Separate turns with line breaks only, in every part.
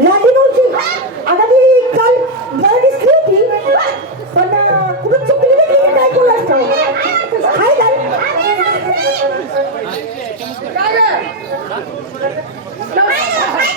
लाडी नव्हती आता ती काल जरा दिसली होती पण कुठं चुकली नाही काय कोणाच काय?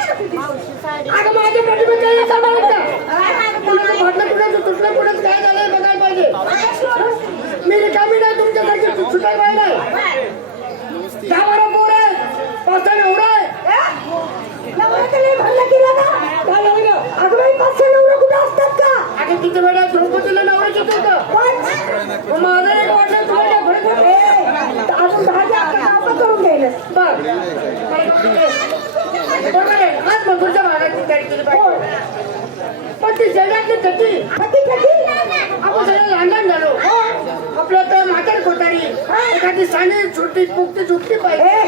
अगं माझ्या पाठीमध्ये म्हटलं कुणाचं तुटलं कुणाचं काय बघायला पाहिजे. मी रिकामी नाही तुमच्यासाठी पाहिजे दहा बारा पोर आहे पाच सहा नवरा आहे
नवऱ्याचं लय भांडण केलं ना
काय लागलं
अगं बाई पाच सहा नवरा कुठं असतात का?
अगं किती वेळा द्रौपदीला होतं. माझं एक वाटलं तुम्हाला
अजून करून घ्यायला.
बघ बरोबर आहे आज मजूरच्या भागाची तयारी केली पाहिजे पण ती जगातली गती आपण सगळं लहान झालो. आपलं तर म्हातार कोठारी. एखादी झुकटी पाहिजे.
ए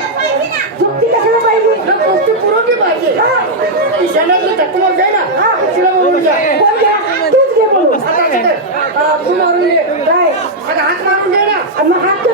चुकती कशाला पाहिजे?
पाहिजे ती शरीरातली धक्कमक आहे ना तिला
कोण घ्या? तूच घे बोलू
आता हात मारून घे ना.
मग हात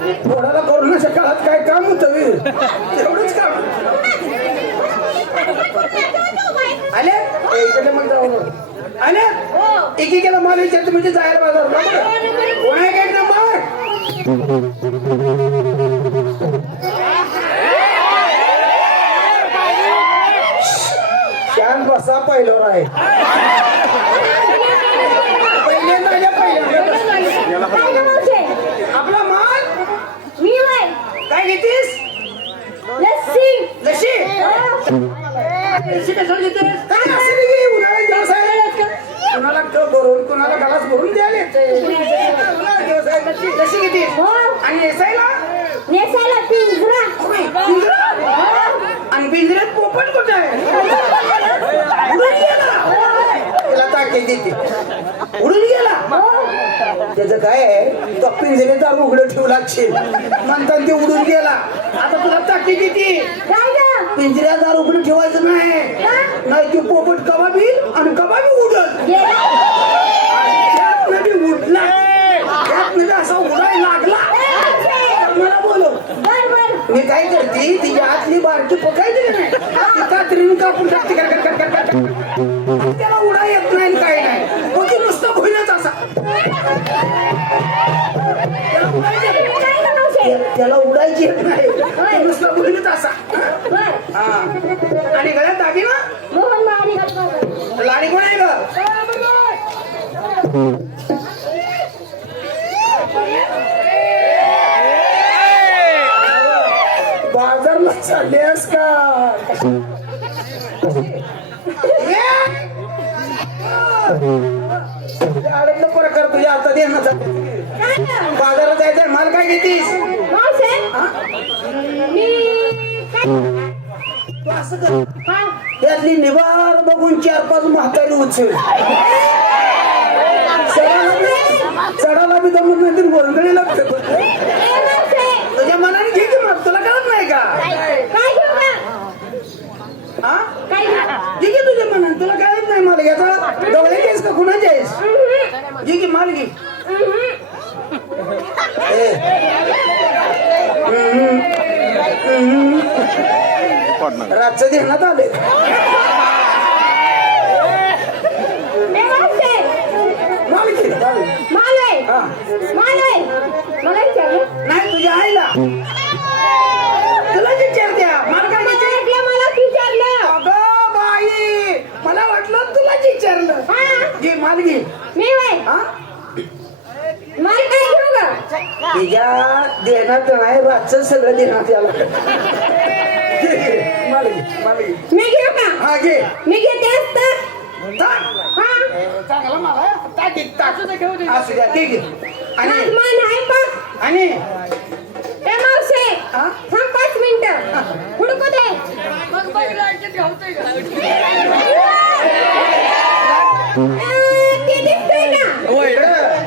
थोडाला कोरोनाच्या काळात काय काम होतं बे? तेवढंच काम. आले? इकडे मग जाऊ आले? एकेकाला मला विचारतो म्हणजे जायला बाजार. कोण आहे का एक नंबर शांत बसा पहिल्यावर आहे पहिल्यांदा आल्या, पहिल्यांदा.
काय गं मावशे?
आपला माल
मी वय
काय घेतीस
लस्सी
जशी
पैसे कशाला घेतेस
काय असेल की उन्हाळ्यात कुणाला भरून कुणाला गलास भरून द्यायला येते. उन्हाळ्यात आणि नेसायला
नेसायला पिंजरा
पिंजरा? आणि पिंजऱ्यात पोपट कुठे आहे उडून गेला त्याला टाके देते उडून गेला त्याचं काय आहे तो पिंजऱ्याचा उघडं ठेवला लागशील म्हणतात ते उडून गेला आता तुला टाकी देते
काय
पिंजऱ्यात दार उघडं ठेवायचं नाही. नाही ते पोपट कवा बी आणि कवा बी उडल. उडला त्यात असा लागला. मला मी काय करते ती आतली बारकी पकायची नाही? ती कात्रीने कापून टाकते. त्याला उडा येत नाही काय नाही. मग ती नुसतं भुईनच असा. त्याला नाही. येत ते नुसतं असा.
बर
हा. आणि गळ्यात दागिना
मोहन मारी.
लाडी कोण आहे ग? बाजारला चाललेस का! आनंद प्रकार तुझ्या आता देण्याचा बाजारात जायचंय माल काय त्यातली निवार बघून चार पाच म्हातारी उचल. चढाला बी- जमत नाही तर गोरंगळी लागते. तुझ्या मनाने घे की मग तुला कळत नाही का? हा? घे की तुझ्या मनाने तुला कळत नाही मला. याचा डोळे घेस का? कुणाचे आहेस? घे की माल घे. पाडणार. रातचं ध्यानात आले.
नाही तुझ्या
आईला. तुला
विचारत्या काय
अगं बाई
मला वाटलं तुला विचारलं. जी मालगी हा?
तिच्या देण्यात नाही रातचं सगळं देण्यात याला माल घे माल. घे
मी घेऊ का?
हा घे.
मी घेते तर
टाक.
हा.
चांगला माल आहे. टाक असू द्या आणि
मन आहे बघ
आणि?
ए मावशे.
हा?
थांब पाच मिनिटं. हुडकू दे. ए, ते दिसतंय का?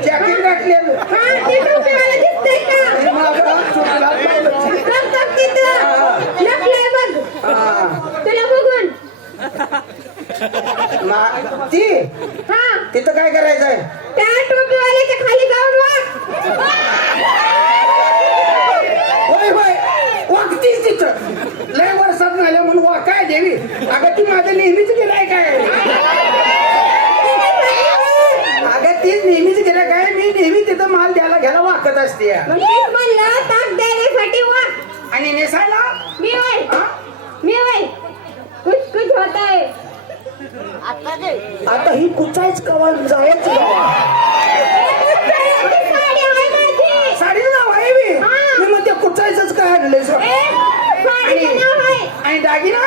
जॅकेट घातलेलं.
हा ते टोपीवाला दिसतंय का?
आणि मागं चुकला पाहिलं.
बघ. बघ तिथं. लपलंय बघ
हा.
तुला बघून
ती?
हा.
तिथं काय करायचंय?
त्या टोपीवाल्याच्या खाली जाऊन वाग
होय होय. वागतीच तिथं. लय वर्षात झाल्या म्हणून वा. काय देवी? अगं ती माझं नेहमीच गेलाय काय? अगं तीच नेहमीच गेलाय काय? मी नेहमी तिथं माल द्यायला घ्यायला वाकत असते.
मग तेच म्हणलं ताक द्यायसाठी वाग
आणि नेसायला?
मी वय
हा?
मी वय कुछ कुछ होता है
आता ही कुचायच कवा जायच
साडी
नाव आहे मी. मी म्हणते काय
आहे
आणि दागिना?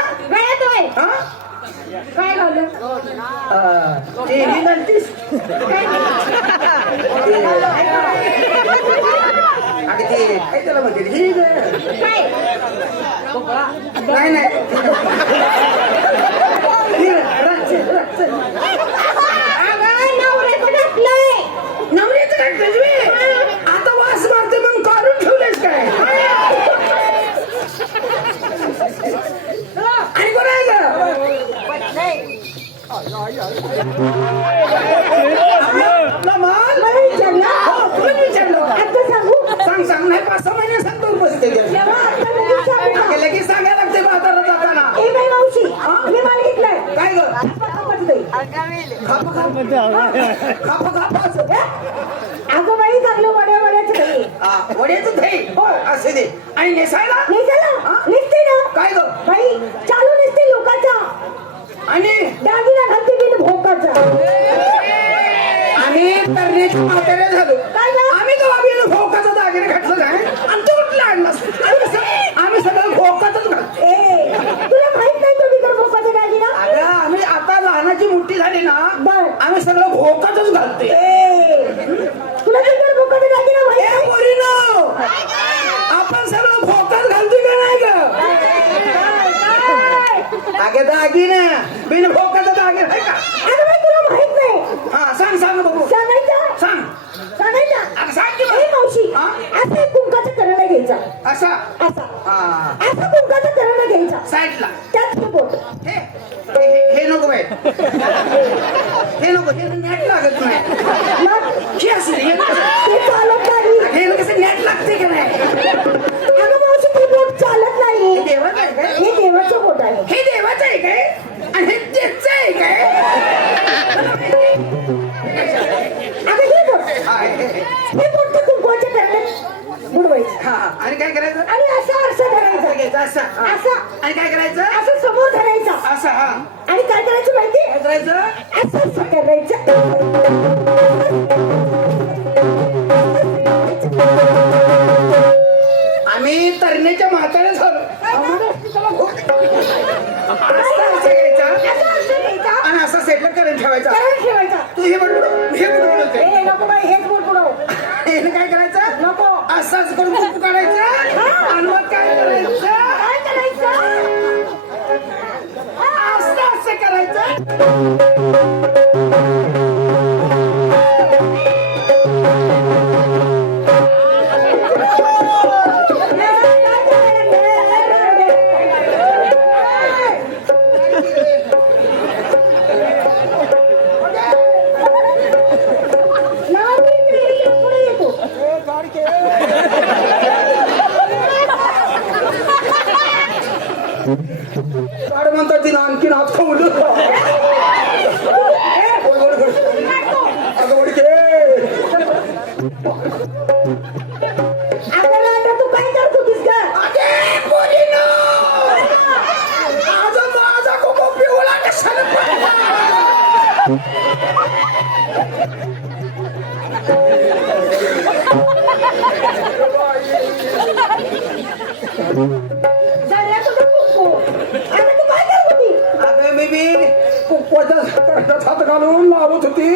काय घालू?
ते घालतीस अगं ते काय त्याला म्हणते? ही ग.
काय?
नाही. आता वास मारते मग काढून ठेवलेस काय? आणि कोण आहे ग आपला माल
मला विचारलं
हो, तुला विचारलं
आता सांगू
सांग सांग नाही पाच सहा महिने सांगतो बसते
तेव्हा आता लगेच सांगू का?
लगेच सांगायला लागते बाजारात जाताना
ए बाई मावशी मी माल घेतलाय
काय ग
पटापट दे.
खाप खाप खाप खाप असं.
अगं बाई चांगलं वड्या वड्याचं दे
हा, वड्याचं दही हो असू दे आणि नेसायला
नाही झालं. निघते ना
काय ग?
बाई चालू नसते लोकांचा
आणि
दागिना घालते बिन भोकाचा
आम्ही तरण्याच्या म्हाताऱ्या झालो
काय गं?
आम्ही तो आम्ही भोकाचा दागिने घातलं आणि तू उठला आणलास आम्ही स- आम्ही सगळं भोकातच घालतो
ए तुला माहीत नाही तो बिगर भोकाचा दागिना
अगं आम्ही आता लहानाची मोठी झाली ना
बर.
आम्ही सगळं भोकातच घालतोय
ए तुला बिगर भोकाचा दागिना माहीत
ए,
नाही?
पोरीनो, आपण सगळं भोकात घालतोय का नाही ग
काय? काय?
अगे दागिना बिन भोकाचा दागिना आहे का
अगं बाई तुला माहीत नाही
हा सांग सांग बघू
सांगायचं
सांग
सांगायचं
अगं सांग की
ए
मग.
मावशी
हा?
असं एक कुंकाचा करणं घ्यायचा
असा.
असा.
हा.
असं कुंकाचा करणं घ्यायचा.
साईडला.
त्यात हे बोट.
हे हे- हे नको बाई. हे नको हे नेट लागत नाही. हे असू हे नको.
ते चालत नाही.
हे कसं नेट लागते का नाही?
अगं मावशी ते बोट चालत
हे
नाही
देवाचं आहे काय
हे देवाचं बोट आहे.
हे देवाचं आहे काय? आणि हे आहे काय?
अगं हे
हा, हे- हे- हे.
हे बोट त्या कुंकवाच्या करण्यात बुडवायचं
हा आणि काय करायचं?
आणि असं आरसा धरायचा.
घ्यायचं असं. हा.
असं.
आणि काय करायचं?
असं समोर धरायचा.
असं हा.
आणि काय करायचं माहिती?
काय करायचं?
असं असं करायचं.
आम्ही तरण्याच्या म्हाताऱ्या झालो. असं असं
असं असं
आणि असा सेटला करून ठेवायचा.
ठेवायचा.
तू हे बडबड हे बडबड
ए नको बाई हेच बोट बुडव
हे काय करायचं? असंच करून तूप काढायचं? आणि मग काय करायचं?
काय करायचं?
असं असं करायचं? साडे म्हणतात तिला आणखीन हात खाऊ Thank you. करंडात हात घालून लावत होती.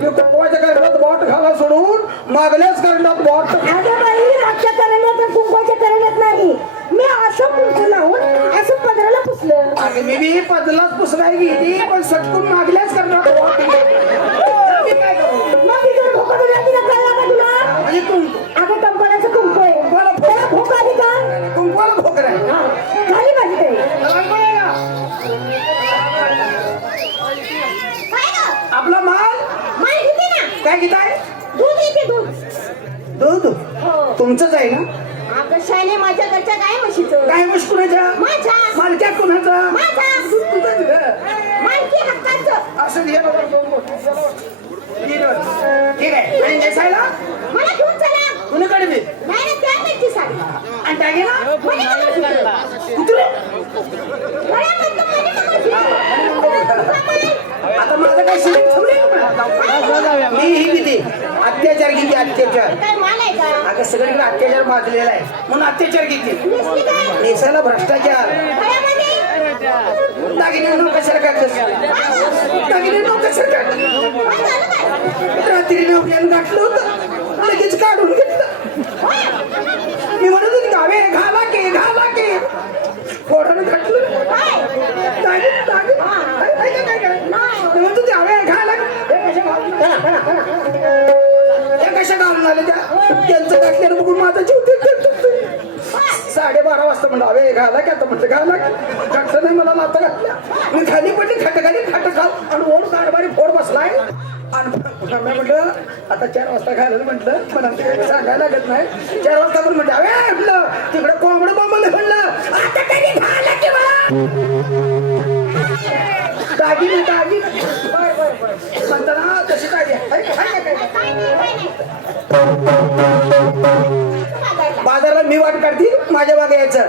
मी कुकवाच्या करंडात बॉट घाला सोडून मागल्याच करंडात बॉट
अगं बाई मागच्या करण्यात आणि कुंकवाच्या नाही. मी असं कुंकू लावून असं पदराला पुसलं.
अगं मी बी पदलाच पुसराय गेली पण सटकून मागल्याच करंडात बॉट मी काय करू
मग तिथं भोका दिला तिला कळला का तुला?
म्हणजे कुंकू
घेते
काय घेताय
दूध येते दूध.
दूध?
हो.
तुमचंच आहे ना?
माझ्या घरच्या गाय म्हशीचं
काय मश कुणाच्या?
माझ्या.
मालक्या कुणाचा?
माझा
दूध तुझंच गं.
मालकी हक्काचं.
असं घे दोन बोट. ठीक आहे. आणि नेसायला?
मला घेऊन चला.
कुणीकडे बी?
नाही ना त्या मिरची साडी.
आणि टाके ना
म्हणे मंगळसूत्र.
कुठले
गळ्यात म्हणतो म्हणे मंगळसूत्र.
आता माझं काय का? मी ही किती? अत्याचार किती अत्याचार? अगं सगळीकडे अत्याचार माजलेला आहे. म्हणून अत्याचार किती?
नेसली
भ्रष्टाचार. दागिने नाव कशाला काढतोस? दागिने नाव कशाला रात्री नोकऱ्यानं गाठलं होतं. लगेच काढून घेतलं. मी म्हणत होती गावे घाला के घाला के. पोरानं घातलं. कशा त्या त्यांचं गाठल्यानं बघून माझा जीव ते साडेबारा वाजता म्हणलं अवे घाला की आता? म्हटलं घाला की. नाही मला नातं घातलं. मी खाली पडली खाट खाली खाट खाल. आणि ओढ कारभारी फोड बसलाय. आणि म्हटलं आता चार वाजता घालायला म्हटलं पण आमच्या सांगायला लागत नाही. चार वाजता पण म्हटलं अवे म्हटलं तिकडे कोंबड बोंबल म्हणलं. आता दागिने दागिने बर तशी मी वाट काढती माझ्या मागे यायचं.